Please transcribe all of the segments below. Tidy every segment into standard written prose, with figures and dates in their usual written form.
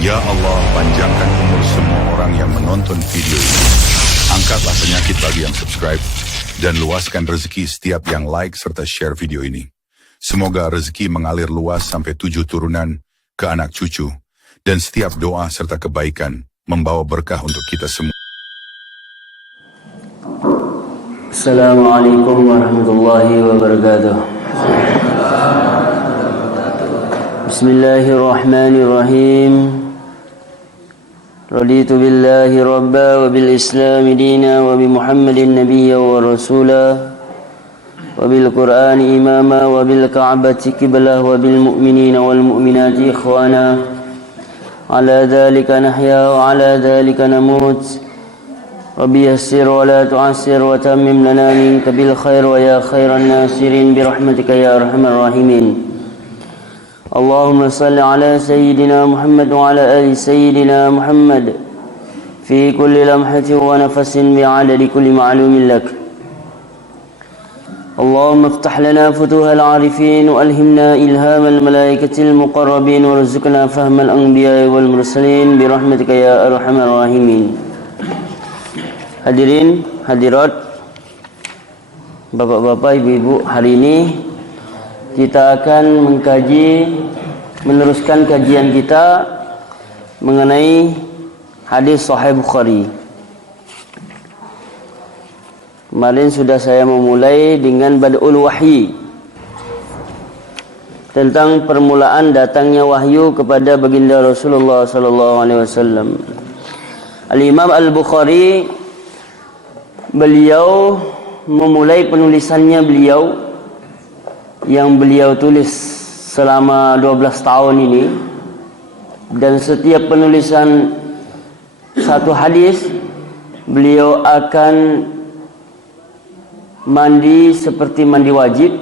Ya Allah, panjangkan umur semua orang yang menonton video ini. Angkatlah penyakit bagi yang subscribe, dan luaskan rezeki setiap yang like serta share video ini. Semoga rezeki mengalir luas sampai 7 turunan ke anak cucu, dan setiap doa serta kebaikan membawa berkah untuk kita semua. Assalamualaikum warahmatullahi wabarakatuh. Bismillahirrahmanirrahim. Raditu billahi rabba wa bil islami dina wa bi muhammadin nabiyya wa rasula wa bil qur'ani imama wa bil ka'bati qiblah wa bil mu'minina wal mu'minati ikhwana ala dhalika nahya wa ala dhalika namut. Rabbi yassir wa la tu'assir wa tammim lana minka bil khair wa ya khairan nasirin bi rahmatika ya arhamar rahimin. Allahumma salli ala sayyidina Muhammad wa ala ali sayyidina Muhammad fi kulli lamhatin wa nafasin bi'adadi kulli ma'lumin lak. Allahumma iftah lana futuhal arifin wa alhimna ilhamal malaikatil muqarrabin wa rizqna fahmal anbiya'i wal mursalin bi rahmatika ya arhamar rahimin. Hadirin, hadirat, bapak-bapak, ibu-ibu, hari ini kita akan meneruskan kajian kita mengenai hadis Sahih Bukhari. Kemarin sudah saya memulai dengan Bad'ul Wahyi, tentang permulaan datangnya wahyu kepada baginda Rasulullah sallallahu alaihi wasallam. Al-Imam Al-Bukhari, beliau memulai penulisannya beliau yang beliau tulis selama 12 tahun ini, dan setiap penulisan satu hadis beliau akan mandi seperti mandi wajib,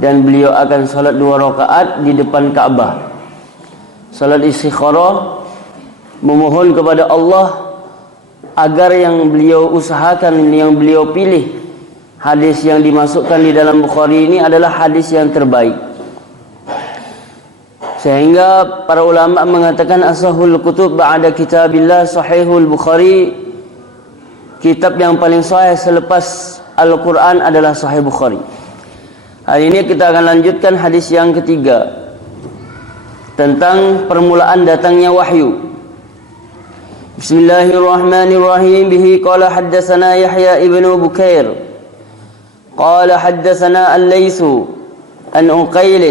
dan beliau akan salat 2 rakaat di depan Ka'bah, salat istikharah, memohon kepada Allah agar yang beliau usahakan, yang beliau pilih, hadis yang dimasukkan di dalam Bukhari ini adalah hadis yang terbaik. Sehingga para ulama mengatakan asahul kutub ba'da kitabillah Sahihul Bukhari. Kitab yang paling sahih selepas Al-Quran adalah Sahih Bukhari. Hari ini kita akan lanjutkan hadis yang ketiga, tentang permulaan datangnya wahyu. Bismillahirrahmanirrahim. Bihi qala haddatsana Yahya ibnu Bukair قال حدثنا الليث عن عقيل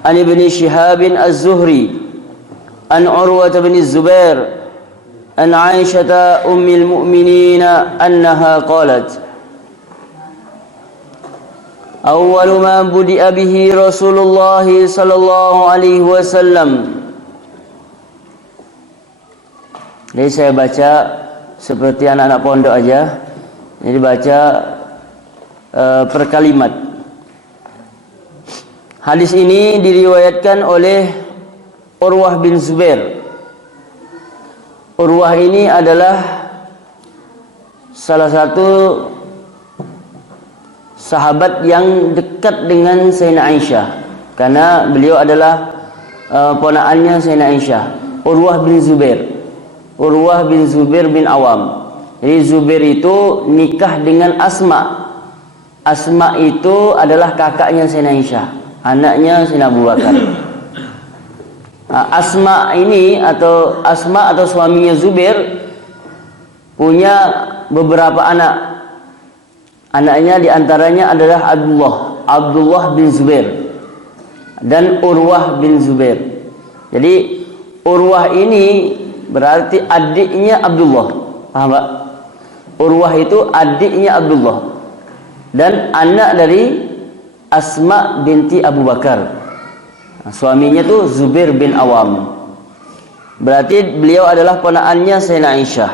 عن ابن شهاب الزهري عن عروة بن الزبير عن عائشة أم المؤمنين أنها قالت أول ما بدأ به رسول الله صلى الله عليه وسلم. Jadi saya baca seperti anak-anak pondok aja. Jadi baca per kalimat. Hadis ini diriwayatkan oleh Urwah bin Zubair. Urwah ini adalah salah satu sahabat yang dekat dengan Sayyidina Aisyah, karena beliau adalah ponakannya Sayyidina Aisyah. Urwah bin Zubair, Urwah bin Zubair bin Awam. Jadi Zubair itu nikah dengan Asma. Asma itu adalah kakaknya Sayyidina Aisyah, anaknya Sayyidina Abu Bakar. Nah, Asma atau suaminya Zubair punya beberapa anak. Anaknya diantaranya adalah Abdullah bin Zubair dan Urwah bin Zubair. Jadi Urwah ini berarti adiknya Abdullah. Paham Pak? Urwah itu adiknya Abdullah dan anak dari Asma binti Abu Bakar. Suaminya tuh Zubair bin Awam. Berarti beliau adalah ponakannya Sayyidina Aisyah.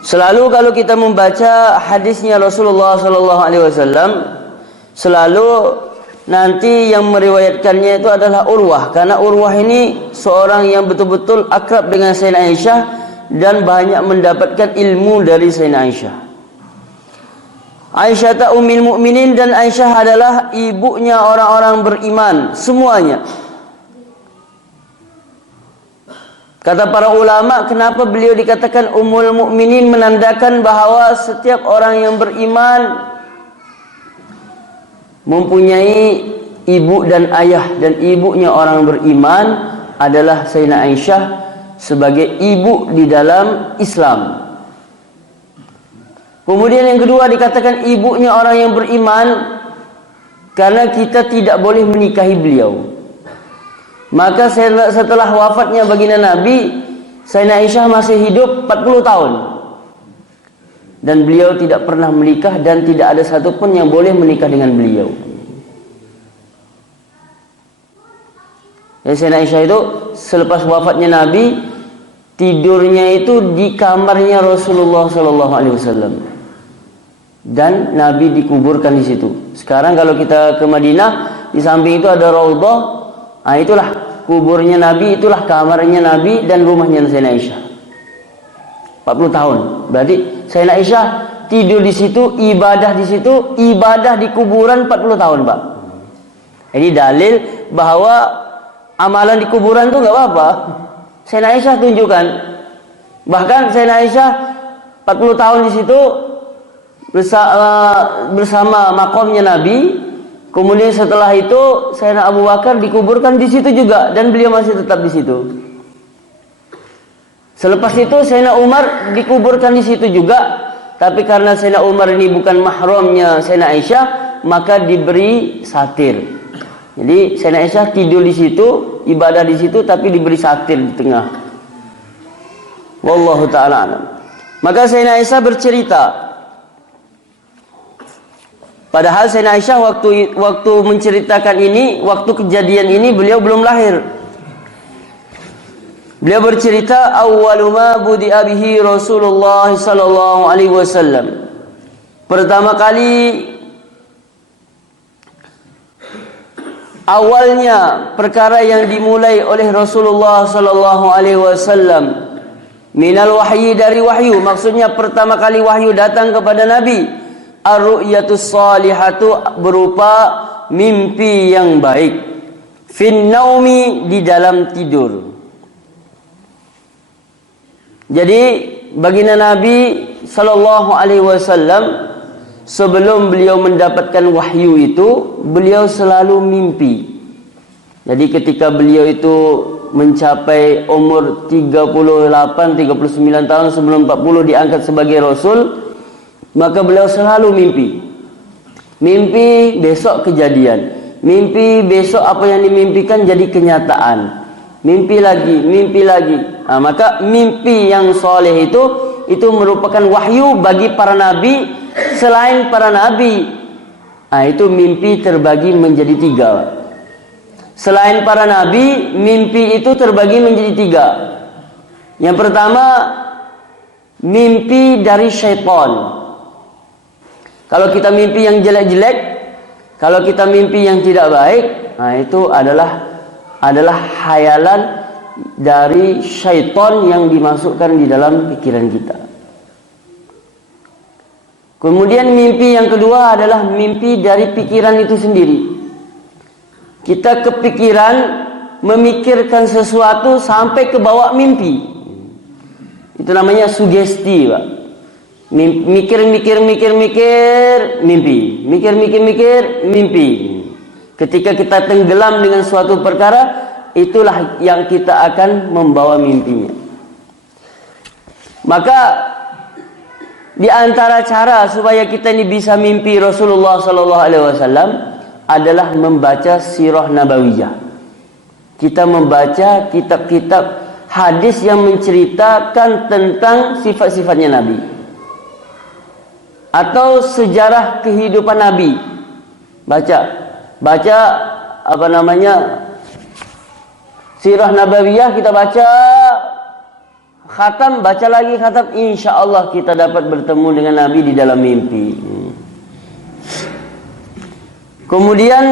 Selalu kalau kita membaca hadisnya Rasulullah sallallahu alaihi wasallam, selalu nanti yang meriwayatkannya itu adalah Urwah, karena Urwah ini seorang yang betul-betul akrab dengan Sayyidina Aisyah dan banyak mendapatkan ilmu dari Sayyidina Aisyah. Aisyah ummul mukminin, dan Aisyah adalah ibunya orang-orang beriman semuanya. Kata para ulama, kenapa beliau dikatakan Ummul Mukminin, menandakan bahawa setiap orang yang beriman mempunyai ibu dan ayah, dan ibunya orang beriman adalah Sayyidina Aisyah sebagai ibu di dalam Islam. Kemudian yang kedua dikatakan ibunya orang yang beriman karena kita tidak boleh menikahi beliau. Maka setelah wafatnya baginda Nabi, Sayyidina Aisyah masih hidup 40 tahun. Dan beliau tidak pernah menikah, dan tidak ada satupun yang boleh menikah dengan beliau. Dan Sayyidina Aisyah itu selepas wafatnya Nabi, tidurnya itu di kamarnya Rasulullah SAW. Dan Nabi dikuburkan di situ. Sekarang kalau kita ke Madinah, di samping itu ada Raudhah. Nah, itulah kuburnya Nabi, itulah kamarnya Nabi dan rumahnya Sayyidina Aisyah. 40 tahun. Berarti Sayyidina Aisyah tidur di situ, ibadah di situ, ibadah di kuburan 40 tahun, Pak. Ini dalil bahwa amalan di kuburan itu enggak apa-apa. Sayyidina Aisyah tunjukkan. Bahkan Sayyidina Aisyah 40 tahun di situ bersama makomnya Nabi. Kemudian setelah itu Sayyidina Abu Bakar dikuburkan di situ juga, dan beliau masih tetap di situ. Selepas itu Sayyidina Umar dikuburkan di situ juga, tapi karena Sayyidina Umar ini bukan mahramnya Sayyidina Aisyah, maka diberi satir. Jadi Sayyidina Aisyah tidur di situ, ibadah di situ, tapi diberi satir di tengah. Wallahu ta'ala alam. Maka Sayyidina Aisyah bercerita, padahal Sayyidina Aisyah waktu menceritakan ini, waktu kejadian ini beliau belum lahir. Beliau bercerita, awwalu ma budi'a bihi Rasulullah sallallahu alaihi wasallam. Pertama kali, awalnya perkara yang dimulai oleh Rasulullah sallallahu alaihi wasallam minal wahyi, dari wahyu. Maksudnya pertama kali wahyu datang kepada Nabi, ar-ru'yatus salihatu, berupa mimpi yang baik, fin naumi, di dalam tidur. Jadi baginda Nabi sallallahu alaihi wasallam sebelum beliau mendapatkan wahyu itu, beliau selalu mimpi. Jadi ketika beliau itu mencapai umur 38-39 tahun sebelum 40 diangkat sebagai Rasul, maka beliau selalu mimpi. Mimpi besok kejadian. Mimpi besok apa yang dimimpikan jadi kenyataan. Mimpi lagi, mimpi lagi. Nah, maka mimpi yang soleh itu merupakan wahyu bagi para nabi. Selain para nabi, nah, itu mimpi terbagi menjadi 3. Selain para nabi, mimpi itu terbagi menjadi 3. Yang pertama, mimpi dari syaitan. Kalau kita mimpi yang jelek-jelek, kalau kita mimpi yang tidak baik, nah itu adalah khayalan dari syaitan yang dimasukkan di dalam pikiran kita. Kemudian mimpi yang kedua adalah mimpi dari pikiran itu sendiri. Kita kepikiran memikirkan sesuatu sampai ke bawah mimpi. Itu namanya sugesti, Pak. Mikir, mimpi. Mikir, mimpi. Ketika kita tenggelam dengan suatu perkara, itulah yang kita akan membawa mimpinya. Maka di antara cara supaya kita ini bisa mimpi Rasulullah SAW adalah membaca sirah nabawiyah. Kita membaca kitab-kitab hadis yang menceritakan tentang sifat-sifatnya Nabi, atau sejarah kehidupan Nabi. Baca sirah nabawiyah, kita baca, khatam, baca lagi khatam, insyaallah kita dapat bertemu dengan Nabi di dalam mimpi. Kemudian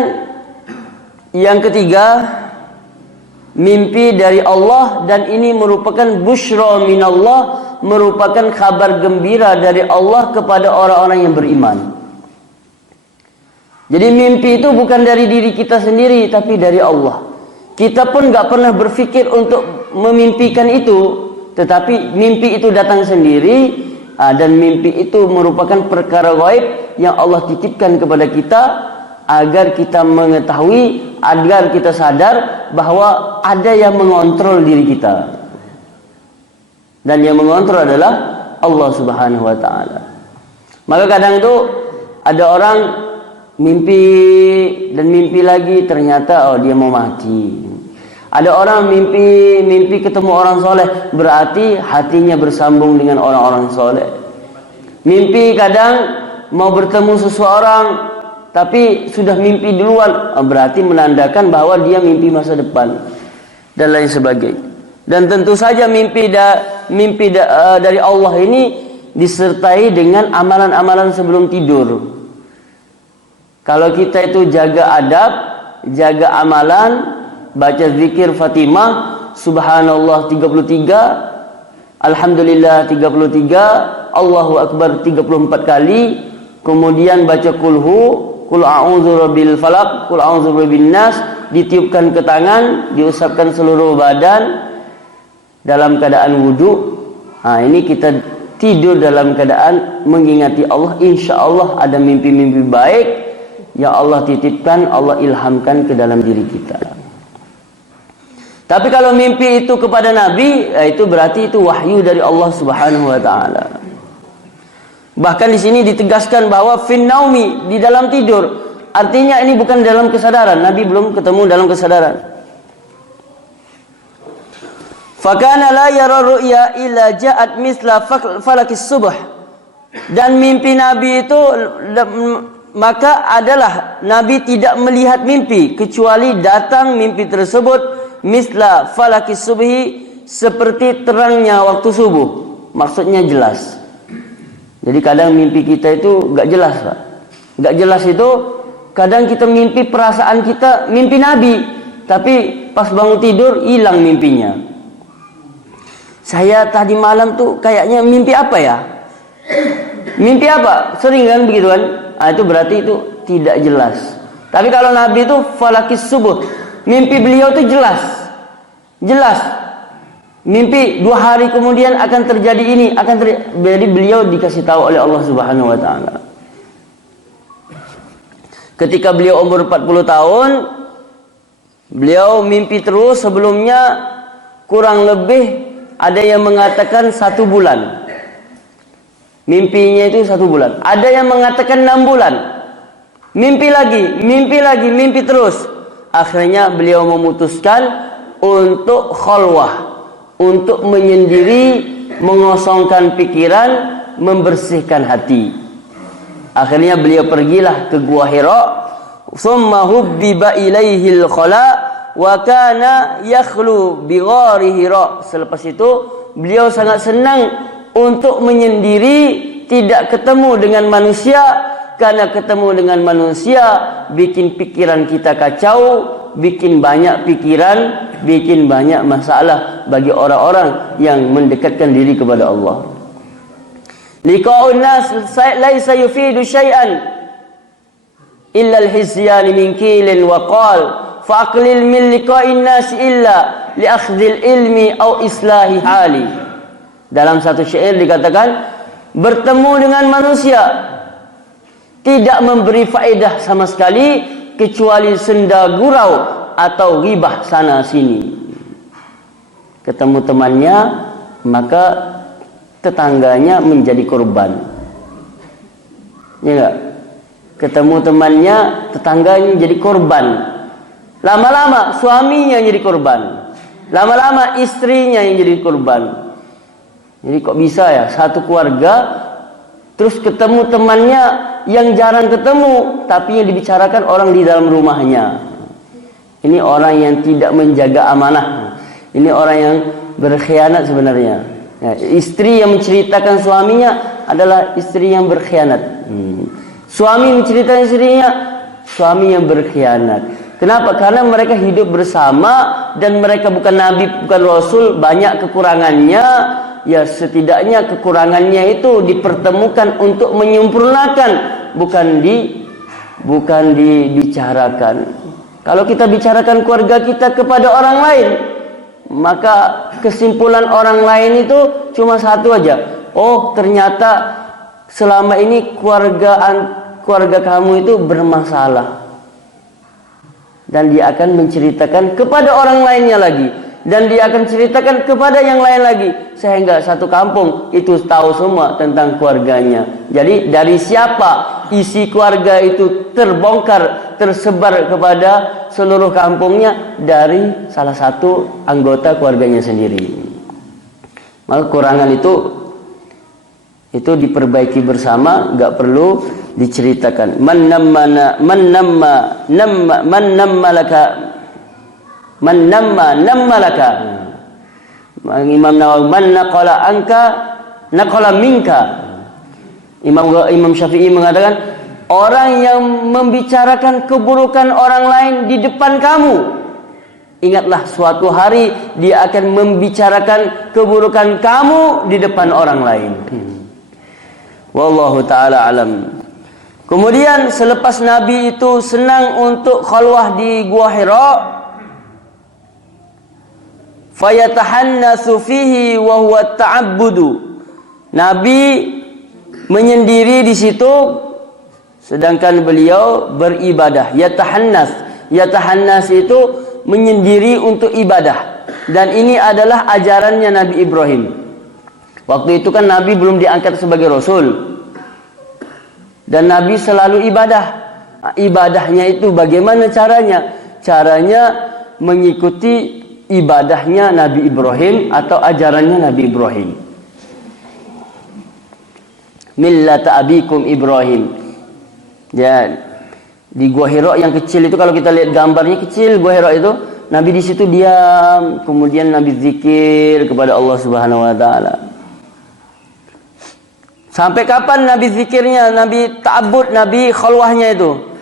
yang ketiga, mimpi dari Allah, dan ini merupakan busyra minallah, merupakan kabar gembira dari Allah kepada orang-orang yang beriman. Jadi mimpi itu bukan dari diri kita sendiri, tapi dari Allah. Kita pun nggak pernah berpikir untuk memimpikan itu, tetapi mimpi itu datang sendiri, dan mimpi itu merupakan perkara gaib yang Allah titipkan kepada kita agar kita mengetahui, agar kita sadar bahwa ada yang mengontrol diri kita. Dan yang mengontrol adalah Allah Subhanahu wa taala. Maka kadang itu ada orang mimpi dan mimpi lagi, ternyata dia mau mati. Ada orang mimpi ketemu orang soleh, berarti hatinya bersambung dengan orang-orang soleh. Mimpi kadang mau bertemu seseorang, tapi sudah mimpi duluan, berarti menandakan bahwa dia mimpi masa depan dan lain sebagainya. Dan tentu saja mimpi dari Allah ini disertai dengan amalan-amalan sebelum tidur. Kalau kita itu jaga adab, jaga amalan, baca zikir Fatimah, subhanallah 33, alhamdulillah 33, Allahu akbar 34 kali, kemudian baca qul a'udzu birabbil falaq, qul a'udzu birabbin nas, ditiupkan ke tangan, diusapkan seluruh badan dalam keadaan wudu. Ini kita tidur dalam keadaan mengingati Allah. Insya Allah ada mimpi-mimpi baik yang Allah titipkan, Allah ilhamkan ke dalam diri kita. Tapi kalau mimpi itu kepada Nabi, itu berarti itu wahyu dari Allah Subhanahu wa taala. Bahkan di sini ditegaskan bahwa fin naumi, di dalam tidur. Artinya ini bukan dalam kesadaran. Nabi belum ketemu dalam kesadaran. Fakana la yara ru'ya illa ja'at misla falakis subh. Dan mimpi Nabi itu, maka adalah Nabi tidak melihat mimpi kecuali datang mimpi tersebut misla falakis subhi, seperti terangnya waktu subuh. Maksudnya jelas. Jadi kadang mimpi kita itu gak jelas, Pak. Gak jelas itu kadang kita mimpi perasaan kita mimpi Nabi, tapi pas bangun tidur hilang mimpinya. Saya tadi malam tuh kayaknya mimpi apa ya? Mimpi apa? Sering kan begitu kan? Itu berarti itu tidak jelas. Tapi kalau Nabi itu falakis subuh, mimpi beliau itu jelas. Jelas. Mimpi 2 hari kemudian akan terjadi ini, jadi beliau dikasih tahu oleh Allah Subhanahu wa taala. Ketika beliau umur 40 tahun, beliau mimpi terus. Sebelumnya kurang lebih ada yang mengatakan 1 bulan. Mimpinya itu 1 bulan. Ada yang mengatakan 6 bulan. Mimpi lagi, mimpi terus. Akhirnya beliau memutuskan untuk khalwah, untuk menyendiri, mengosongkan pikiran, membersihkan hati. Akhirnya beliau pergilah ke Gua Hira. Tsumma hubbiba ilaihil khala wa kana yakhlu bi ghari Hira. Selepas itu beliau sangat senang untuk menyendiri, tidak ketemu dengan manusia, karena ketemu dengan manusia bikin pikiran kita kacau, bikin banyak pikiran, bikin banyak masalah bagi orang-orang yang mendekatkan diri kepada Allah. Liqa'un nas laisa yufidu syai'an illa al-hisyan min qilin wa qal fa'aqlil min liqa'in nas illa li akhdhil ilmi aw islahi hali. Dalam satu syair dikatakan, bertemu dengan manusia tidak memberi faedah sama sekali kecuali senda gurau atau ghibah sana sini. Ketemu temannya, maka tetangganya menjadi korban. Ya enggak? Ketemu temannya, tetangganya jadi korban. Lama-lama suaminya jadi korban. Lama-lama istrinya yang jadi korban. Jadi kok bisa ya satu keluarga terus ketemu temannya yang jarang ketemu, tapi yang dibicarakan orang di dalam rumahnya. Ini orang yang tidak menjaga amanah. Ini orang yang berkhianat sebenarnya. Ya, istri yang menceritakan suaminya adalah istri yang berkhianat. Suami menceritakan istrinya, suami yang berkhianat. Kenapa? Karena mereka hidup bersama dan mereka bukan nabi, bukan rasul, banyak kekurangannya. Ya setidaknya kekurangannya itu dipertemukan untuk menyempurnakan, bukan dibicarakan. Kalau kita bicarakan keluarga kita kepada orang lain, maka kesimpulan orang lain itu cuma satu aja. Oh, ternyata selama ini keluarga kamu itu bermasalah. Dan dia akan menceritakan kepada orang lainnya lagi. Dan dia akan ceritakan kepada yang lain lagi. Sehingga satu kampung itu tahu semua tentang keluarganya. Jadi dari siapa isi keluarga itu terbongkar, tersebar kepada seluruh kampungnya? Dari salah satu anggota keluarganya sendiri. Maka kekurangan itu diperbaiki bersama, nggak perlu diceritakan. Man namma laka. Imam Nawawi, man naqala anka naqala minka. Imam Syafi'i mengatakan, orang yang membicarakan keburukan orang lain di depan kamu, ingatlah suatu hari dia akan membicarakan keburukan kamu di depan orang lain. Wallahu ta'ala alam. Kemudian selepas Nabi itu senang untuk khalwah di Gua Hira, fayatahannasu fihi wa huwa ta'abbudu. Nabi menyendiri di situ sedangkan beliau beribadah. Yatahannas itu menyendiri untuk ibadah. Dan ini adalah ajarannya Nabi Ibrahim. Waktu itu kan Nabi belum diangkat sebagai Rasul. Dan Nabi selalu ibadah. Ibadahnya itu bagaimana caranya? Caranya mengikuti ibadahnya Nabi Ibrahim atau ajarannya Nabi Ibrahim. Millata abikum Ibrahim. Ya, di Gua Hira yang kecil itu, kalau kita lihat gambarnya kecil Gua Hira itu, Nabi di situ diam, kemudian Nabi zikir kepada Allah Subhanahu wa taala. Sampai kapan Nabi zikirnya, Nabi ta'abbud, Nabi khalwahnya itu?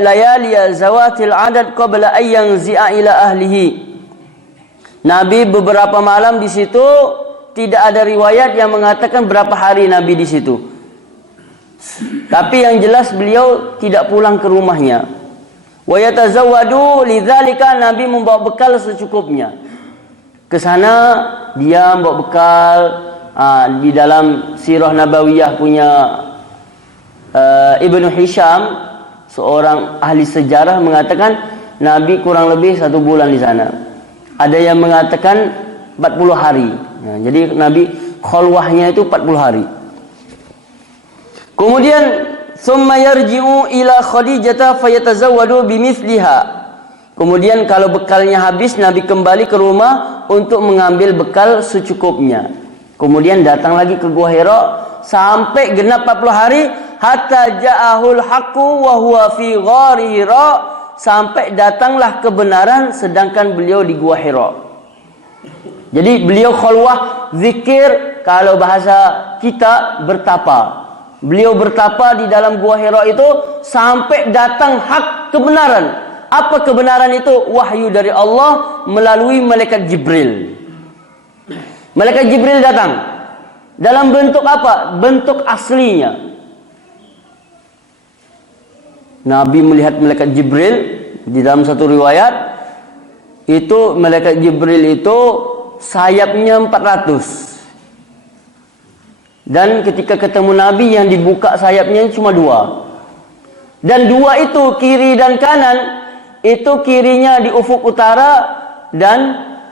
Layaliya zawatil adad qabla ayyang zi'a ila ahlihi. Nabi beberapa malam di situ, tidak ada riwayat yang mengatakan berapa hari Nabi di situ. Tapi yang jelas beliau tidak pulang ke rumahnya. Wa yatazawwadu lidzalika, Nabi membawa bekal secukupnya. Ke sana dia membawa bekal. Di dalam Sirah Nabawiyah punya Ibnu Hisham, seorang ahli sejarah, mengatakan Nabi kurang lebih 1 bulan di sana. Ada yang mengatakan 40 hari. Nah, jadi Nabi khalwahnya itu 40 hari. Kemudian summa yarji'u ila Khadijah fayatazawwadu bimithliha. Kemudian kalau bekalnya habis, Nabi kembali ke rumah untuk mengambil bekal secukupnya. Kemudian datang lagi ke Gua Hira sampai genap 40 hari, hatta ja'ahul haqqu wa huwa fi ghari Hira, sampai datanglah kebenaran sedangkan beliau di Gua Hira. Jadi beliau khalwah zikir, kalau bahasa kita bertapa. Beliau bertapa di dalam Gua Hira itu sampai datang hak kebenaran. Apa kebenaran itu? Wahyu dari Allah melalui malaikat Jibril. Malaikat Jibril datang. Dalam bentuk apa? Bentuk aslinya. Nabi melihat malaikat Jibril di dalam satu riwayat. Itu malaikat Jibril itu sayapnya 400. Dan ketika ketemu Nabi, yang dibuka sayapnya cuma 2. Dan 2 itu kiri dan kanan. Itu kirinya di ufuk utara dan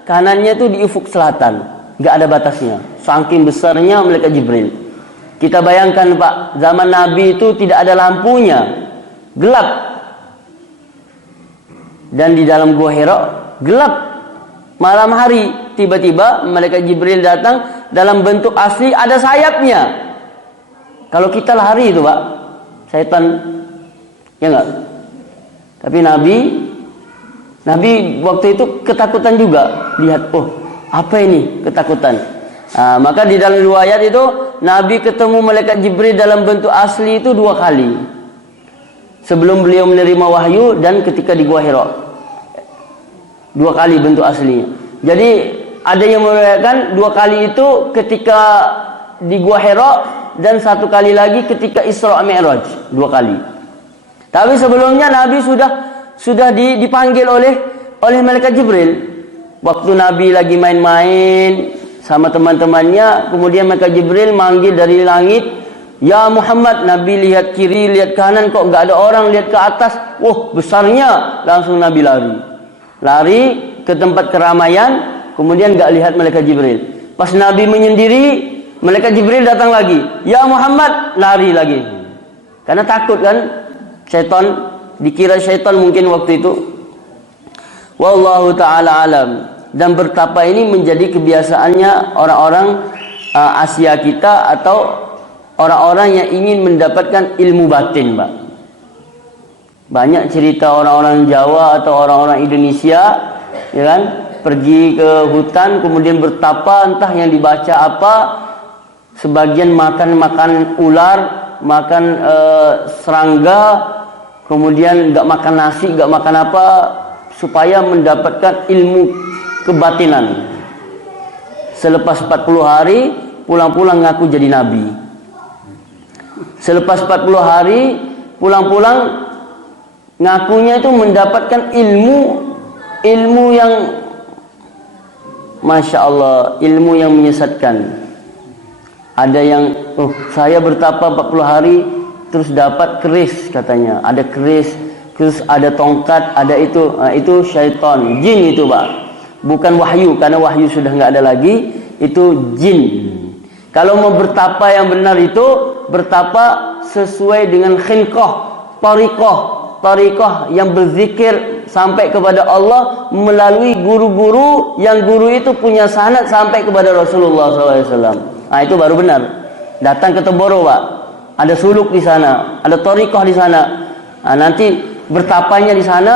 kanannya itu di ufuk selatan. Gak ada batasnya, saking besarnya malaikat Jibril. Kita bayangkan Pak, zaman Nabi itu tidak ada lampunya, gelap. Dan di dalam Gua Hira gelap. Malam hari tiba-tiba malaikat Jibril datang dalam bentuk asli, ada sayapnya. Kalau kita lari itu Pak, setan, ya enggak? Tapi Nabi waktu itu ketakutan juga, lihat, oh apa ini, ketakutan. Maka di dalam riwayat itu Nabi ketemu malaikat Jibril dalam bentuk asli itu 2 kali. Sebelum beliau menerima wahyu dan ketika di Gua Hira. 2 kali bentuk aslinya. Jadi ada yang meriwayatkan 2 kali itu ketika di Gua Hira dan 1 kali lagi ketika Isra Mi'raj, 2 kali. Tapi sebelumnya Nabi sudah dipanggil oleh malaikat Jibril. Waktu Nabi lagi main-main sama teman-temannya, kemudian malaikat Jibril manggil dari langit, "Ya Muhammad." Nabi lihat kiri, lihat kanan, kok nggak ada orang, lihat ke atas. Wah, besarnya. Langsung Nabi lari ke tempat keramaian, kemudian nggak lihat malaikat Jibril. Pas Nabi menyendiri, malaikat Jibril datang lagi. "Ya Muhammad." Lari lagi. Karena takut kan, syaitan, dikira syaitan mungkin waktu itu. Wallahu ta'ala alam. Dan bertapa ini menjadi kebiasaannya orang-orang Asia kita atau orang-orang yang ingin mendapatkan ilmu batin, Pak. Banyak cerita orang-orang Jawa atau orang-orang Indonesia, ya kan, pergi ke hutan kemudian bertapa, entah yang dibaca apa. Sebagian makan ular, makan serangga, kemudian nggak makan nasi, nggak makan apa, supaya mendapatkan ilmu kebatinan. Selepas 40 hari pulang-pulang ngaku jadi nabi. Selepas 40 hari pulang-pulang ngakunya itu mendapatkan ilmu yang Masya Allah, ilmu yang menyesatkan. Ada yang saya bertapa 40 hari terus dapat keris katanya. Ada keris, terus ada tongkat, ada itu syaitan, jin itu, Pak. Bukan wahyu, karena wahyu sudah nggak ada lagi, itu jin. Kalau mau bertapa yang benar itu bertapa sesuai dengan khinqah, tariqah yang berzikir sampai kepada Allah melalui guru-guru yang guru itu punya sanad sampai kepada Rasulullah SAW. Nah, itu baru benar. Datang ke Teboro, Pak. Ada suluk di sana, ada tariqah di sana. Nah, nanti bertapanya di sana,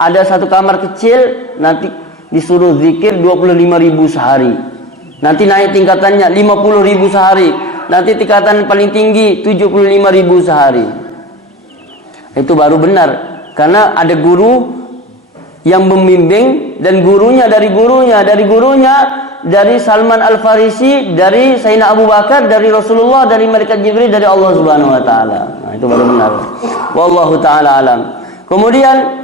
ada satu kamar kecil, nanti disuruh zikir 25.000 sehari. Nanti naik tingkatannya 50.000 sehari. Nanti tingkatan paling tinggi 75.000 sehari. Itu baru benar. Karena ada guru yang membimbing, dan gurunya dari Salman Al-Farisi, dari Sayyidina Abu Bakar, dari Rasulullah, dari malaikat Jibril, dari Allah Subhanahu wa taala. Nah, itu baru benar. Wallahu taala alam. Kemudian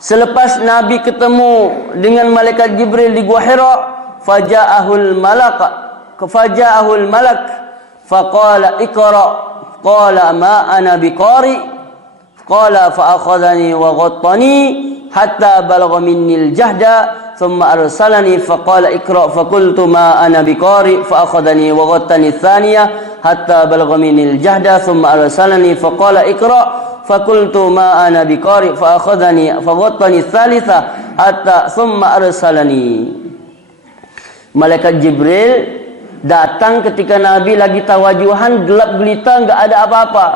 selepas Nabi ketemu dengan malaikat Jibril di Gua Hira, faja'ahul malak faqala iqra, qala ma ana biqari, qala fa akhadhani wa ghattani hatta balagha minni al-jahda thumma arsalani faqala iqra faqultu ma ana biqari fa akhadhani wa ghattani ath-thaniyah hatta balagha minni al-jahda thumma arsalani faqala iqra fakultu ma ana biqari fa akhadhani fa ghattani tsalitsa hatta thumma arsalani. Malaikat Jibril datang ketika Nabi lagi tawajuhan, gelap gelita, enggak ada apa-apa.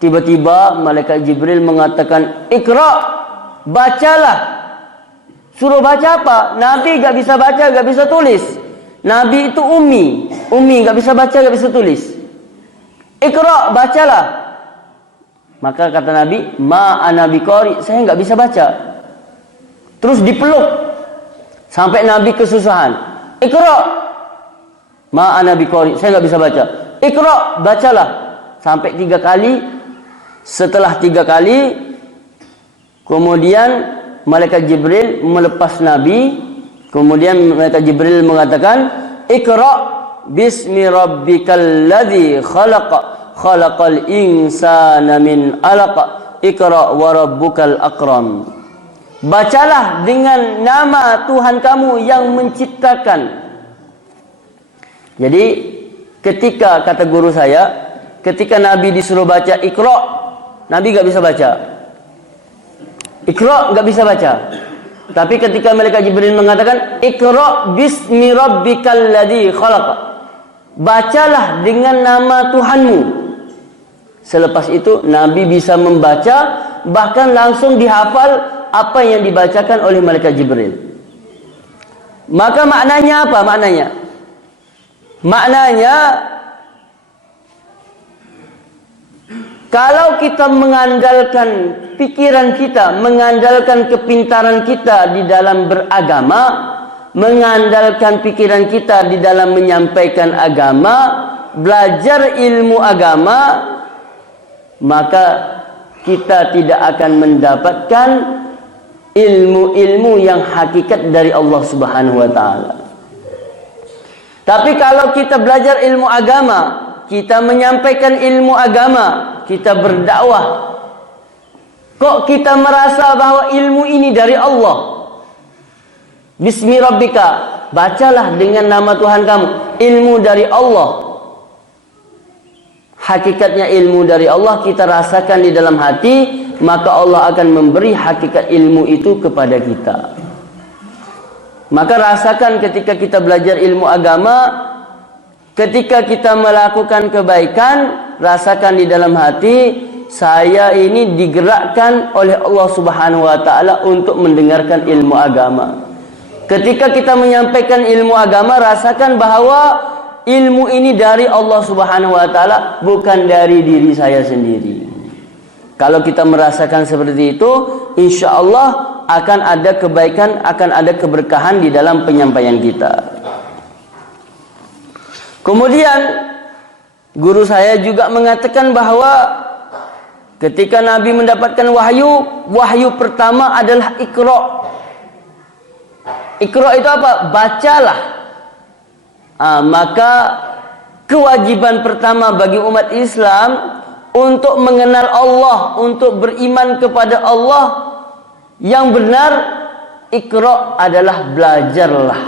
Tiba-tiba malaikat Jibril mengatakan, "Iqra, bacalah." Suruh baca apa? Nabi enggak bisa baca, enggak bisa tulis. Nabi itu ummi, enggak bisa baca, enggak bisa tulis. "Iqra, bacalah." Maka kata Nabi, "Ma ana biqari," saya enggak bisa baca. Terus dipeluk sampai Nabi kesusahan. "Iqra." "Ma ana biqari," saya enggak bisa baca. "Iqra, bacalah." Sampai 3 kali. Setelah 3 kali, kemudian malaikat Jibril melepas Nabi. Kemudian malaikat Jibril mengatakan, "Iqra bismi rabbikal ladzi khalaqa khalaqal insana min 'alaq, iqra wa rabbukal akram." Bacalah dengan nama Tuhan kamu yang menciptakan. Jadi ketika, kata guru saya, ketika Nabi disuruh baca Iqra, Nabi enggak bisa baca. Iqra enggak bisa baca. Tapi ketika malaikat Jibril mengatakan Iqra bismi rabbikal ladzi khalaq, bacalah dengan nama Tuhanmu. Selepas itu Nabi bisa membaca, bahkan langsung dihafal apa yang dibacakan oleh malaikat Jibril. Maka maknanya apa? Maknanya kalau kita mengandalkan pikiran kita, mengandalkan kepintaran kita di dalam beragama, mengandalkan pikiran kita di dalam menyampaikan agama, belajar ilmu agama, maka kita tidak akan mendapatkan ilmu-ilmu yang hakikat dari Allah Subhanahu wa taala. Tapi kalau kita belajar ilmu agama, kita menyampaikan ilmu agama, kita berdakwah, kok kita merasa bahwa ilmu ini dari Allah? Bismi rabbika, bacalah dengan nama Tuhan kamu. Ilmu dari Allah. Hakikatnya ilmu dari Allah kita rasakan di dalam hati, maka Allah akan memberi hakikat ilmu itu kepada kita. Maka rasakan ketika kita belajar ilmu agama, ketika kita melakukan kebaikan, rasakan di dalam hati, saya ini digerakkan oleh Allah Subhanahu wa taala untuk mendengarkan ilmu agama. Ketika kita menyampaikan ilmu agama, rasakan bahwa ilmu ini dari Allah Subhanahu wa taala, bukan dari diri saya sendiri. Kalau kita merasakan seperti itu, insya Allah akan ada kebaikan, akan ada keberkahan di dalam penyampaian kita. Kemudian guru saya juga mengatakan bahwa ketika Nabi mendapatkan wahyu pertama adalah Iqra. Iqra itu apa? Bacalah. Maka kewajiban pertama bagi umat Islam untuk mengenal Allah, untuk beriman kepada Allah yang benar, Iqra adalah belajarlah.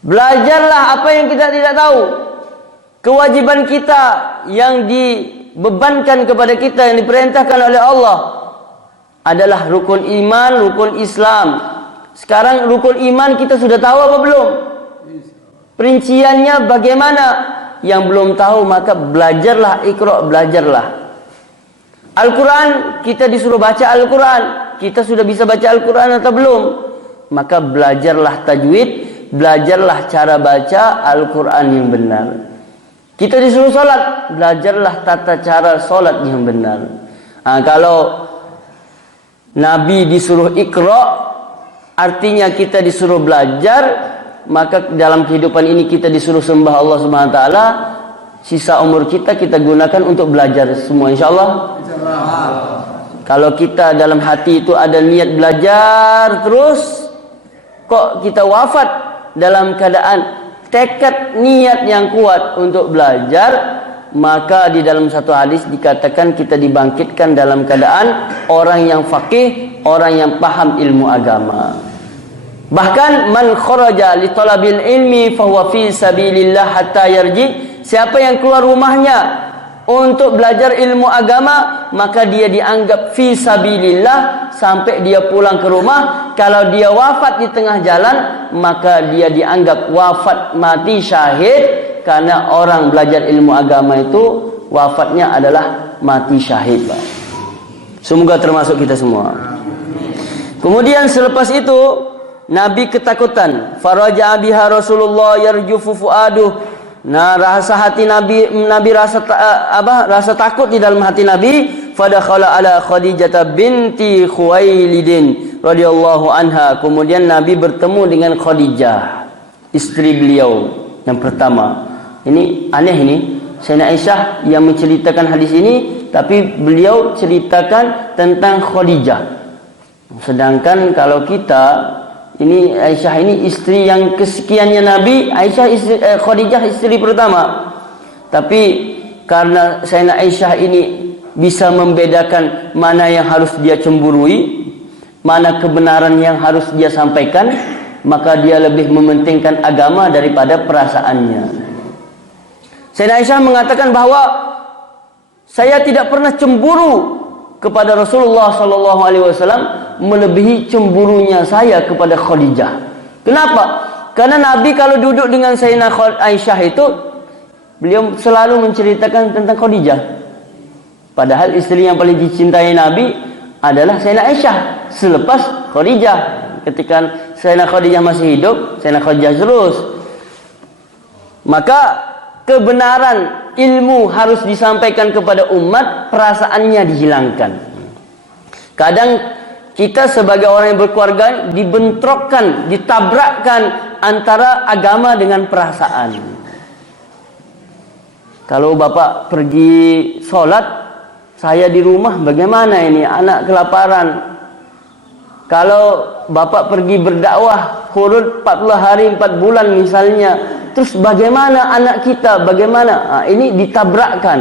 Belajarlah apa yang kita tidak tahu. Kewajiban kita yang dibebankan kepada kita, yang diperintahkan oleh Allah adalah rukun iman, rukun Islam. Sekarang rukun iman kita sudah tahu apa belum? Perinciannya bagaimana? Yang belum tahu maka belajarlah, Iqra, belajarlah. Al-Quran, kita disuruh baca Al-Quran. Kita sudah bisa baca Al-Quran atau belum? Maka belajarlah tajwid, belajarlah cara baca Al-Quran yang benar. Kita disuruh sholat, belajarlah tata cara sholat yang benar. Kalau Nabi disuruh Iqra, artinya kita disuruh belajar. Maka dalam kehidupan ini kita disuruh sembah Allah Subhanahu wa taala. Sisa umur kita gunakan untuk belajar semua, insyaallah. Kalau kita dalam hati itu ada niat belajar terus, kok kita wafat dalam keadaan tekad niat yang kuat untuk belajar, maka di dalam satu hadis dikatakan kita dibangkitkan dalam keadaan orang yang faqih, orang yang paham ilmu agama. Bahkan man kharaja li talabil ilmi fahuwa fi sabilillah hatta yarji. Siapa yang keluar rumahnya untuk belajar ilmu agama, maka dia dianggap fi sabilillah sampai dia pulang ke rumah. Kalau dia wafat di tengah jalan, maka dia dianggap wafat mati syahid, karena orang belajar ilmu agama itu wafatnya adalah mati syahid, Pak. Semoga termasuk kita semua. Kemudian selepas itu Nabi ketakutan. Faraja biha Rasulullah yarjufu fuaduh. Nah, rasa hati Nabi rasa takut di dalam hati Nabi. Fadakhala ala Khadijah binti Khuwailidin radhiyallahu anha. Kemudian Nabi bertemu dengan Khadijah, istri beliau yang pertama. Ini aneh ini. Sayyidina Aisyah yang menceritakan hadis ini, tapi beliau ceritakan tentang Khadijah. Sedangkan kalau kita ini Aisyah ini istri yang kesekiannya Nabi, Khadijah istri pertama. Tapi karena Sayyidina Aisyah ini bisa membedakan mana yang harus dia cemburui, mana kebenaran yang harus dia sampaikan, maka dia lebih mementingkan agama daripada perasaannya. Sayyidina Aisyah mengatakan bahwa saya tidak pernah cemburu kepada Rasulullah SAW melebihi cemburunya saya kepada Khadijah. Kenapa? Karena Nabi kalau duduk dengan Sayyidina Aisyah itu, beliau selalu menceritakan tentang Khadijah. Padahal istri yang paling dicintai Nabi adalah Sayyidina Aisyah selepas Khadijah. Ketika Sayyidina Khadijah masih hidup, Sayyidina Khadijah terus. Maka kebenaran ilmu harus disampaikan kepada umat, perasaannya dihilangkan. Kadang kita sebagai orang yang berkeluarga dibentrokkan, ditabrakkan antara agama dengan perasaan. Kalau bapak pergi sholat Saya di rumah bagaimana ini? Anak kelaparan. Kalau bapak pergi berdakwah kurun 40 hari 4 bulan misalnya, terus bagaimana anak kita? Bagaimana? Ini ditabrakkan.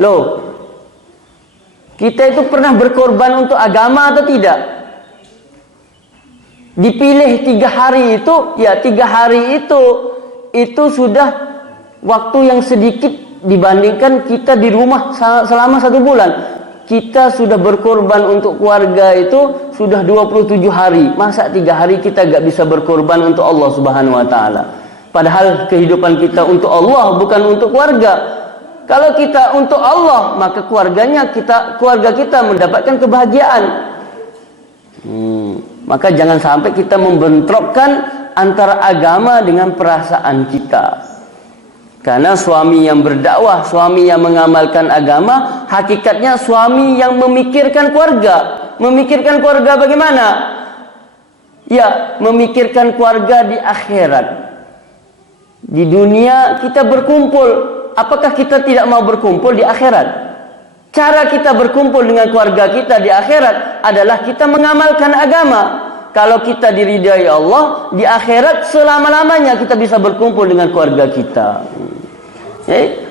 Loh, kita itu pernah berkorban untuk agama atau tidak? Dipilih 3 hari itu, ya 3 hari itu sudah waktu yang sedikit dibandingkan kita di rumah selama 1 bulan. Kita sudah berkorban untuk keluarga itu sudah 27 hari. Masa 3 hari kita gak bisa berkorban untuk Allah Subhanahu wa ta'ala? Padahal kehidupan kita untuk Allah, bukan untuk keluarga. Kalau kita untuk Allah, maka keluarga kita mendapatkan kebahagiaan. Maka jangan sampai kita membentrokkan antara agama dengan perasaan kita. Karena suami yang berdakwah, suami yang mengamalkan agama, hakikatnya suami yang memikirkan keluarga. Memikirkan keluarga bagaimana? Ya, memikirkan keluarga di akhirat. Di dunia kita berkumpul. Apakah kita tidak mau berkumpul di akhirat? Cara kita berkumpul dengan keluarga kita di akhirat adalah kita mengamalkan agama. Kalau kita diridai Allah, di akhirat selama-lamanya kita bisa berkumpul dengan keluarga kita.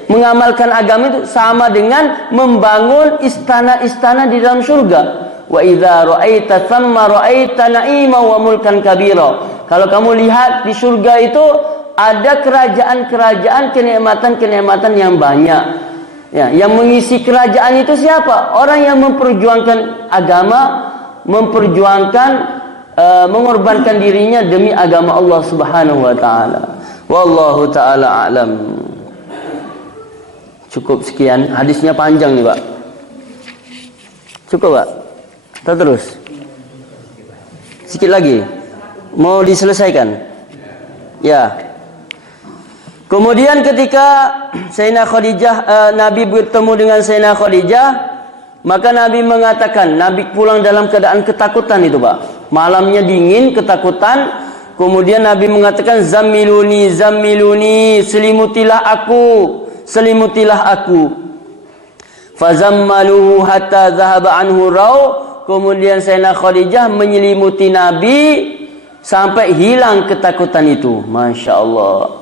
Mengamalkan agama itu sama dengan membangun istana-istana di dalam surga. Wa idza ra'aita thamma ra'aita na'iman wa mulkan kabira. Kalau kamu lihat di surga itu ada kerajaan-kerajaan, kenikmatan-kenikmatan yang banyak. Ya, yang mengisi kerajaan itu siapa? Orang yang memperjuangkan agama, mengorbankan dirinya demi agama Allah Subhanahu wa taala. Wallahu taala a'lam. Cukup sekian. Hadisnya panjang nih, Pak. Cukup, Pak? Kita terus. Sikit lagi. Mau diselesaikan? Ya. Kemudian ketika Sayyidina Khadijah, Nabi bertemu dengan Sayyidina Khadijah, maka Nabi mengatakan, Nabi pulang dalam keadaan ketakutan itu, Pak. Malamnya dingin, ketakutan. Kemudian Nabi mengatakan, Zammiluni, zammiluni, selimutilah aku. Fazammaluhu hatta zahaba anhu raw. Kemudian Sayyidina Khadijah menyelimuti Nabi sampai hilang ketakutan itu. Masya Allah.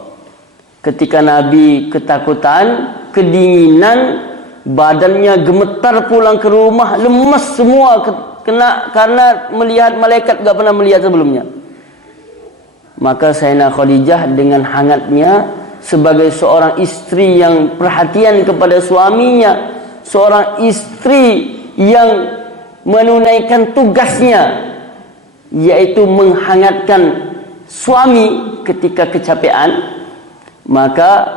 Ketika Nabi ketakutan, kedinginan, badannya gemetar pulang ke rumah, lemas semua karena melihat malaikat gak pernah melihat sebelumnya. Maka Sayyidina Khadijah dengan hangatnya sebagai seorang istri yang perhatian kepada suaminya, seorang istri yang menunaikan tugasnya, yaitu menghangatkan suami ketika kecapean, maka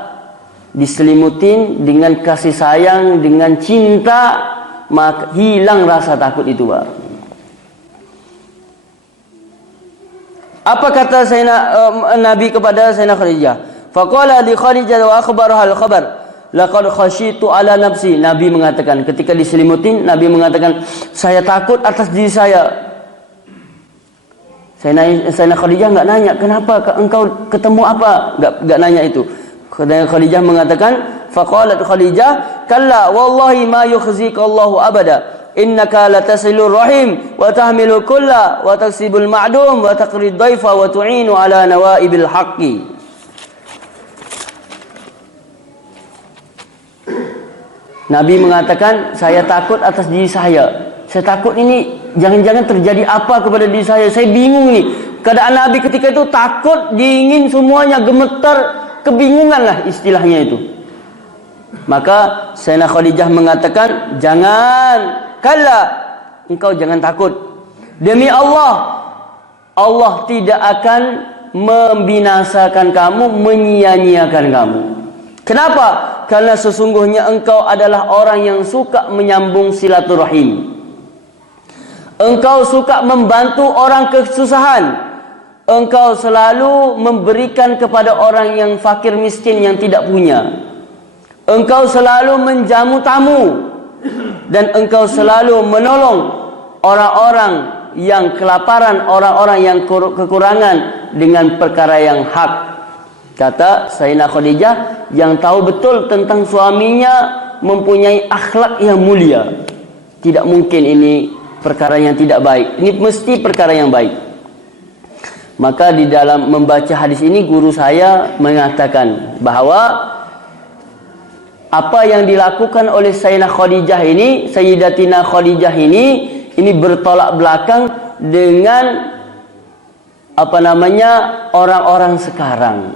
diselimutin dengan kasih sayang, dengan cinta, maka hilang rasa takut itu, Pak. Apa kata Nabi kepada Sayyidina Khadijah? Faqala li Khadijah wa akhbaraha al-khabar. Laqad khasyitu ala nafsi. Nabi mengatakan, ketika diselimutin, Nabi mengatakan, saya takut atas diri saya. Sayyidina Khadijah enggak nanya, kenapa engkau ketemu apa? Enggak nanya itu. Khadijah mengatakan, faqalat Khadijah, kalla wallahi ma yukhzika Allahu abada. Innaka latasilur rahim wa tahmilul kulla wa taksibul ma'dum wa taqrid dhaifa wa tu'inu ala nawaibil haqqi. Nabi mengatakan, saya takut atas diri saya. Saya takut ini jangan-jangan terjadi apa kepada diri saya. Saya bingung nih. Keadaan Nabi ketika itu takut, dingin semuanya, gemetar, kebingungan lah istilahnya itu. Maka Sayyidina Khadijah mengatakan, jangan, kalla, engkau jangan takut. Demi Allah, Allah tidak akan membinasakan kamu, menyia-nyiakan kamu. Kenapa? Karena sesungguhnya engkau adalah orang yang suka menyambung silaturahim. Engkau suka membantu orang kesusahan. Engkau selalu memberikan kepada orang yang fakir miskin yang tidak punya. Engkau selalu menjamu tamu. Dan engkau selalu menolong orang-orang yang kelaparan, orang-orang yang kekurangan dengan perkara yang hak. Kata Sayyidina Khadijah yang tahu betul tentang suaminya, mempunyai akhlak yang mulia. Tidak mungkin ini perkara yang tidak baik. Ini mesti perkara yang baik. Maka di dalam membaca hadis ini, guru saya mengatakan bahawa apa yang dilakukan oleh Sayyidatina Khadijah ini bertolak belakang dengan orang-orang sekarang.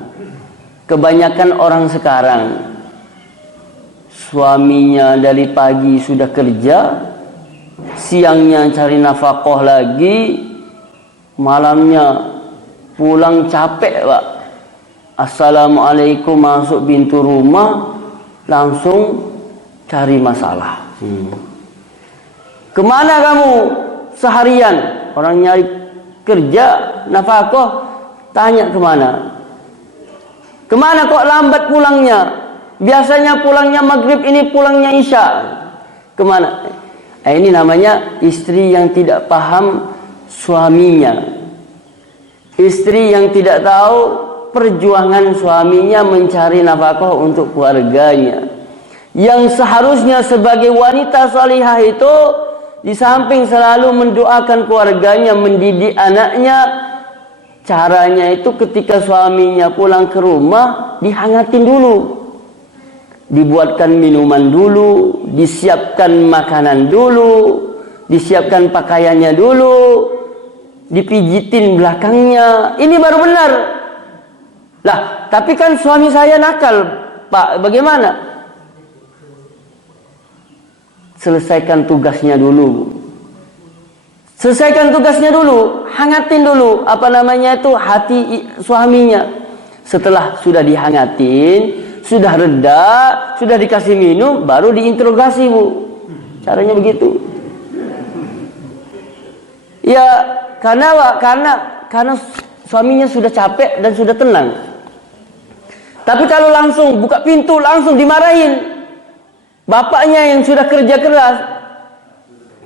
Kebanyakan orang sekarang suaminya dari pagi sudah kerja, siangnya cari nafkah lagi, malamnya pulang capek, Pak. Assalamualaikum, masuk pintu rumah langsung cari masalah. Kemana kamu seharian? Orang nyari kerja, nafkah, tanya kemana? Kemana kok lambat pulangnya? Biasanya pulangnya maghrib, ini pulangnya isya. Kemana? Ini namanya istri yang tidak paham suaminya. Istri yang tidak tahu perjuangan suaminya mencari nafkah untuk keluarganya. Yang seharusnya sebagai wanita salihah itu, di samping selalu mendoakan keluarganya, mendidik anaknya, caranya itu ketika suaminya pulang ke rumah, dihangatin dulu, dibuatkan minuman dulu, disiapkan makanan dulu, disiapkan pakaiannya dulu, dipijitin belakangnya. Ini baru benar. Lah, tapi kan suami saya nakal, Pak. Bagaimana? Selesaikan tugasnya dulu. Selesaikan tugasnya dulu, hangatin dulu hati suaminya. Setelah sudah dihangatin, sudah reda, sudah dikasih minum, baru diinterogasi, Bu. Caranya begitu. Ya, karena suaminya sudah capek dan sudah tenang. Tapi kalau langsung buka pintu, langsung dimarahin. Bapaknya yang sudah kerja keras,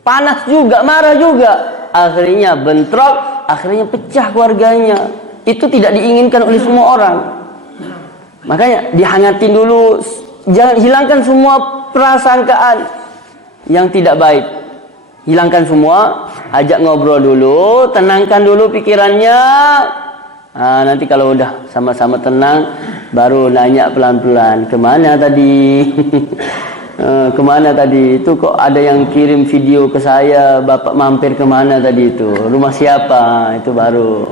panas juga, marah juga, akhirnya bentrok, akhirnya pecah keluarganya. Itu tidak diinginkan oleh semua orang. Makanya dihangatin dulu, jangan hilangkan semua prasangkaan yang tidak baik. Hilangkan semua, ajak ngobrol dulu, tenangkan dulu pikirannya. Nanti kalau udah sama-sama tenang, baru nanya pelan-pelan, kemana tadi? Kemana tadi? Itu kok ada yang kirim video ke saya, Bapak mampir kemana tadi itu? Rumah siapa? Itu baru.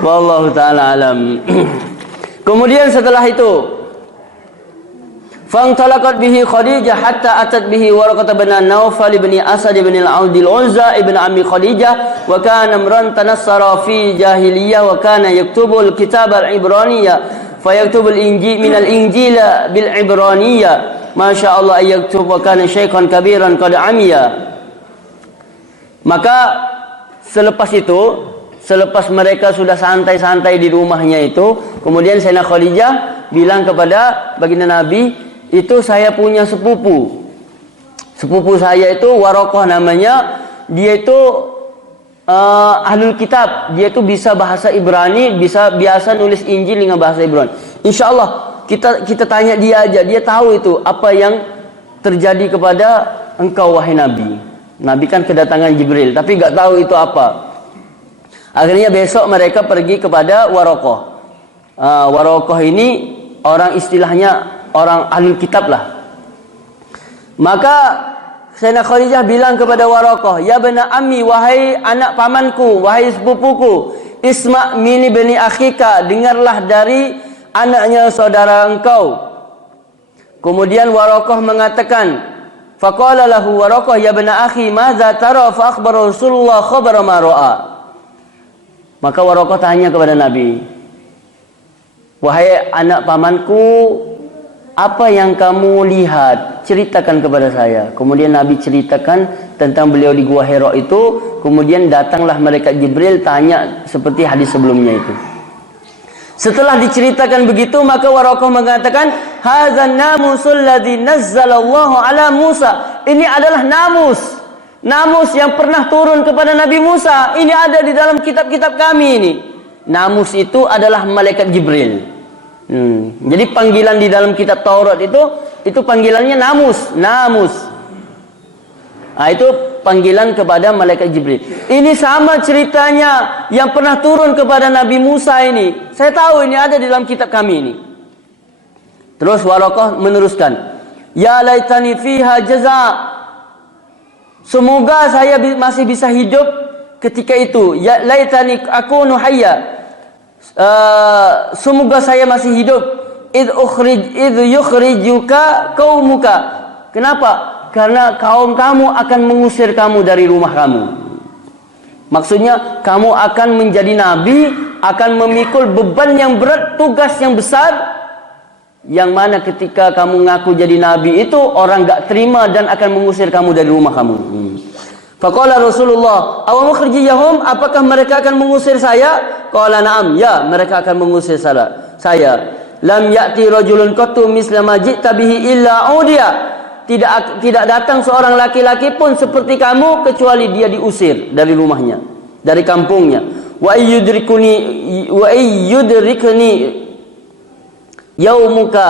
Wallahu ta'ala alam. Kemudian setelah itu, fantalaqat bihi Khadijah hatta atat bihi Waraqah bin Naufal bin Asad bin al-Audil Uzza ibn Ammi Khadijah, wa kana imran tanassara fi jahiliyah wa kana yaktubu al-kitab al-ibraniyah fayaktubul injil minal injila bil ibraniyah, masyaallah ayaktub, wa kana syaikhan kabiran qad amiya. Maka selepas mereka sudah santai-santai di rumahnya itu, kemudian Sayyidah Khadijah bilang kepada baginda Nabi, itu saya punya sepupu saya itu Waraqah namanya, dia itu ahlul kitab, dia itu bisa bahasa Ibrani, biasa nulis Injil dengan bahasa Ibrani. Insyaallah kita tanya dia aja, dia tahu itu apa yang terjadi kepada engkau wahai Nabi. Nabi kan kedatangan Jibril, tapi enggak tahu itu apa. Akhirnya besok mereka pergi kepada Waraqah. Waraqah ini orang istilahnya orang ahlul kitab lah. Maka Sayyidah Khadijah bilang kepada Waraqah, ya bena ammi, wahai anak pamanku, wahai sepupuku, isma' mini bani akhika, dengarlah dari anaknya saudara engkau. Kemudian Waraqah mengatakan, faqala lahu Waraqah, ya bena akhi, madza tara? Fa akhbara Rasulullah khabara ma ra'a. Maka Waraqah tanya kepada Nabi, wahai anak pamanku, apa yang kamu lihat? Ceritakan kepada saya. Kemudian Nabi ceritakan tentang beliau di Gua Hira itu. Kemudian datanglah malaikat Jibril tanya seperti hadis sebelumnya itu. Setelah diceritakan begitu, maka Waraqah mengatakan, hadzan namusul ladzi nazzalallahu ala Musa. Ini adalah namus yang pernah turun kepada Nabi Musa. Ini ada di dalam kitab-kitab kami ini. Namus itu adalah malaikat Jibril. Jadi panggilan di dalam kitab Taurat itu panggilannya namus. Nah, itu panggilan kepada malaikat Jibril. Ini sama ceritanya yang pernah turun kepada Nabi Musa ini. Saya tahu ini ada di dalam kitab kami ini. Terus Waraqah meneruskan, ya laitani fiha jaza. Semoga saya masih bisa hidup ketika itu. Ya laitani akunu hayya. Semoga saya masih hidup. Id yukhrijuka qaumuka. Kenapa? Karena kaum kamu akan mengusir kamu dari rumah kamu. Maksudnya kamu akan menjadi nabi, akan memikul beban yang berat, tugas yang besar, yang mana ketika kamu ngaku jadi nabi itu orang gak terima dan akan mengusir kamu dari rumah kamu. Faqala Rasulullah, aw mukhrijiyahum, apakah mereka akan mengusir saya? Qala na'am, ya, mereka akan mengusir saya. Lam ya'ti rajulun qattu misla ma ji'ta bihi illa udiya. Tidak datang seorang laki-laki pun seperti kamu kecuali dia diusir dari rumahnya, dari kampungnya. Wa ayyudrikni yaumuka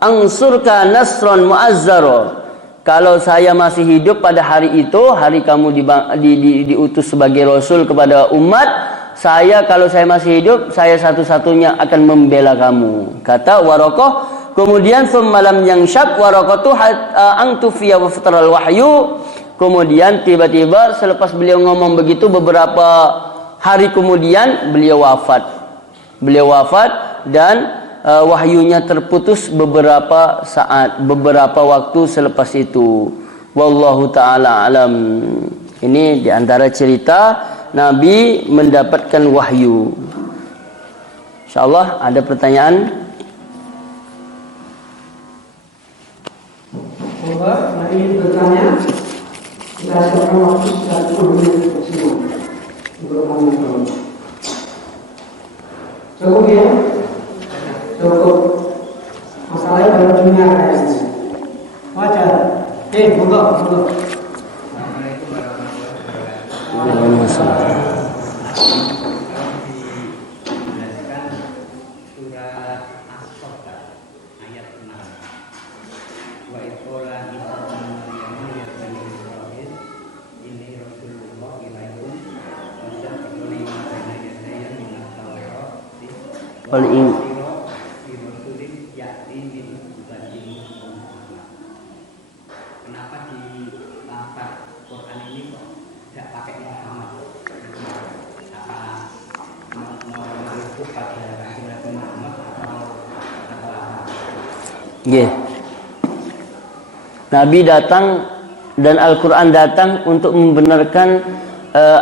ansurka nasran mu'azzara. Kalau saya masih hidup pada hari itu, hari kamu diutus sebagai rasul kepada umat, kalau saya masih hidup, saya satu-satunya akan membela kamu. Kata Waraqah. Kemudian semalam yang syab Waraqatu angtufiya wa fataral wahyu. Kemudian tiba-tiba selepas beliau ngomong begitu, beberapa hari kemudian beliau wafat. Dan wahyunya terputus beberapa waktu selepas itu. Wallahu ta'ala alam. Ini diantara cerita Nabi mendapatkan wahyu. InsyaAllah ada pertanyaan. Mari bertanya. Kita siapkan waktu sekitar 10 menit maksimum untuk menonton. Cukup ya? Cukup. Masalahnya baru dunia kayaknya. Wajar. Monggo. Kenapa di lafaz Quran ini kok tidak pakai Muhammad? Apa mengaku pada Nabi Muhammad atau Yeah. Nabi datang dan Al-Quran datang untuk membenarkan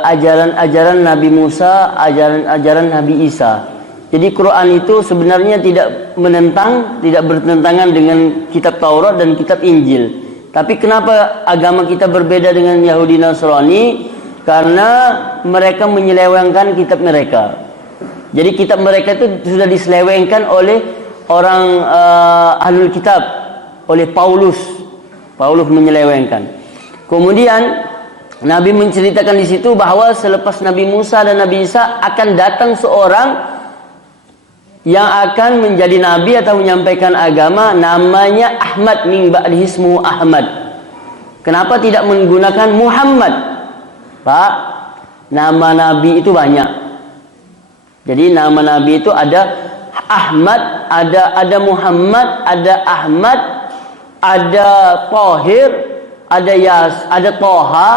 ajaran-ajaran Nabi Musa, ajaran-ajaran Nabi Isa. Jadi Quran itu sebenarnya tidak bertentangan dengan kitab Taurat dan kitab Injil. Tapi kenapa agama kita berbeda dengan Yahudi Nasrani? Karena mereka menyelewengkan kitab mereka. Jadi kitab mereka itu sudah diselewengkan oleh orang ahlul kitab, oleh Paulus. Paulus menyelewengkan. Kemudian Nabi menceritakan di situ bahwa selepas Nabi Musa dan Nabi Isa akan datang seorang yang akan menjadi nabi atau menyampaikan agama, namanya Ahmad, min ba'dihi ismuhu Ahmad. Kenapa tidak menggunakan Muhammad? Pak, nama nabi itu banyak. Jadi nama nabi itu ada Ahmad, ada Muhammad, ada Ahmad, ada Tahir, ada Toha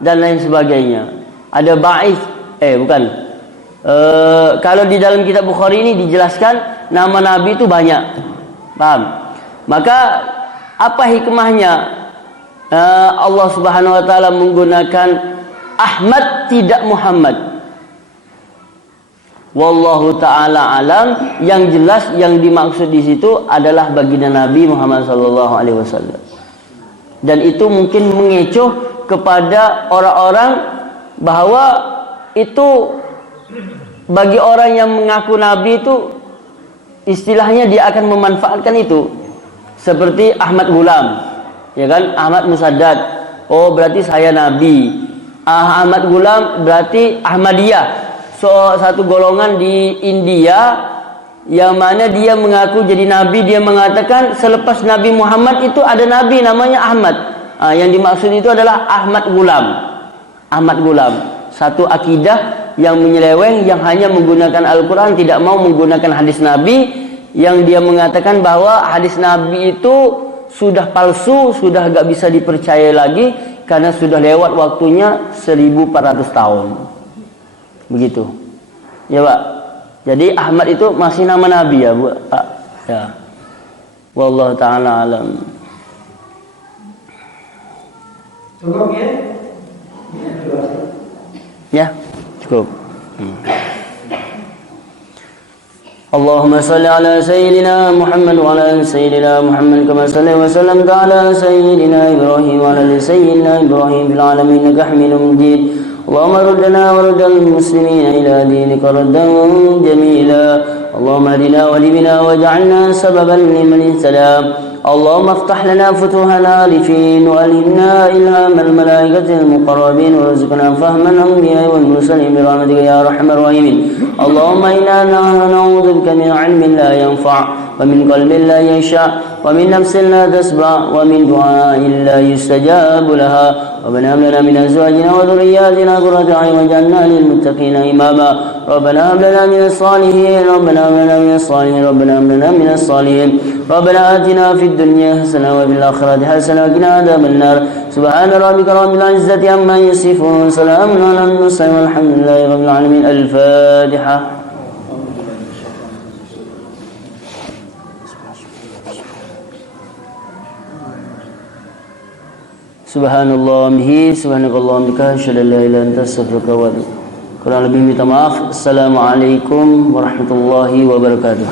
dan lain sebagainya. Ada Ba'ith, bukan. Kalau di dalam kitab Bukhari ini dijelaskan nama Nabi itu banyak, paham? Maka apa hikmahnya Allah Subhanahu Wa Taala menggunakan Ahmad tidak Muhammad? Wallahu Taala alam. Yang jelas yang dimaksud di situ adalah baginda Nabi Muhammad Sallallahu Alaihi Wasallam. Dan itu mungkin mengecoh kepada orang-orang bahwa itu bagi orang yang mengaku nabi itu istilahnya dia akan memanfaatkan itu. Seperti Ahmad Gulam, ya kan? Ahmad Musaddad, oh berarti saya nabi. Ahmad Gulam berarti Ahmadiyah, satu golongan di India yang mana dia mengaku jadi nabi. Dia mengatakan selepas Nabi Muhammad itu ada nabi namanya Ahmad. Yang dimaksud itu adalah Ahmad Gulam. Ahmad Gulam, satu akidah yang menyeleweng, yang hanya menggunakan Al-Quran, tidak mau menggunakan hadis Nabi, yang dia mengatakan bahwa hadis Nabi itu sudah palsu, sudah gak bisa dipercaya lagi karena sudah lewat waktunya 1400 tahun. Begitu ya Pak. Jadi Ahmad itu masih nama Nabi ya Bu, Pak ya. Wallahu ta'ala alam. Cukup ya? Ya, cukup. Allahumma salli ala Sayyidina Muhammad wa ala ali Sayyidina Muhammad kama salli wa sallam ala Sayyidina Ibrahim wa ala ali Sayyidina Ibrahim bil alamin innaka Hamidum Majid. Allahumma ruddana wa ruddal muslimina ila dinika raddan jamila. Allahumma hadina wa libina waj'alna sababan liman ihtada. اللهم افتح لنا فتوح العارفين وألهمنا إلهام الملائكة المقربين وارزقنا فهم الأنبياء والمرسلين برحمتك يا أرحم الراحمين. اللهم إنا نعوذ بك من علم لا ينفع ومن قلب لا يخشع ومن نفس لا تشبع ومن دعاء لا يستجاب لها. ربنا هب لنا من أزواجنا وذرياتنا قرة أعين واجعلنا للمتقين إماما. ربنا هب لنا من الصالحين ربنا هب لنا من الصالحين ربنا هب لنا من الصالحين. ربنا آتنا في الدنيا حسنة وفي الآخرة حسنة وقنا عذاب النار. سبحان ربك رب العزة عما يصفون سلام على المرسلين والحمد لله رب العالمين. الفاتحة. Subhanallah bihi subhanakallah bika asyhadu an la ilaha illa anta astaghfiruka wa atubu. Kurang lebih minta maaf. Assalamualaikum warahmatullahi wabarakatuh.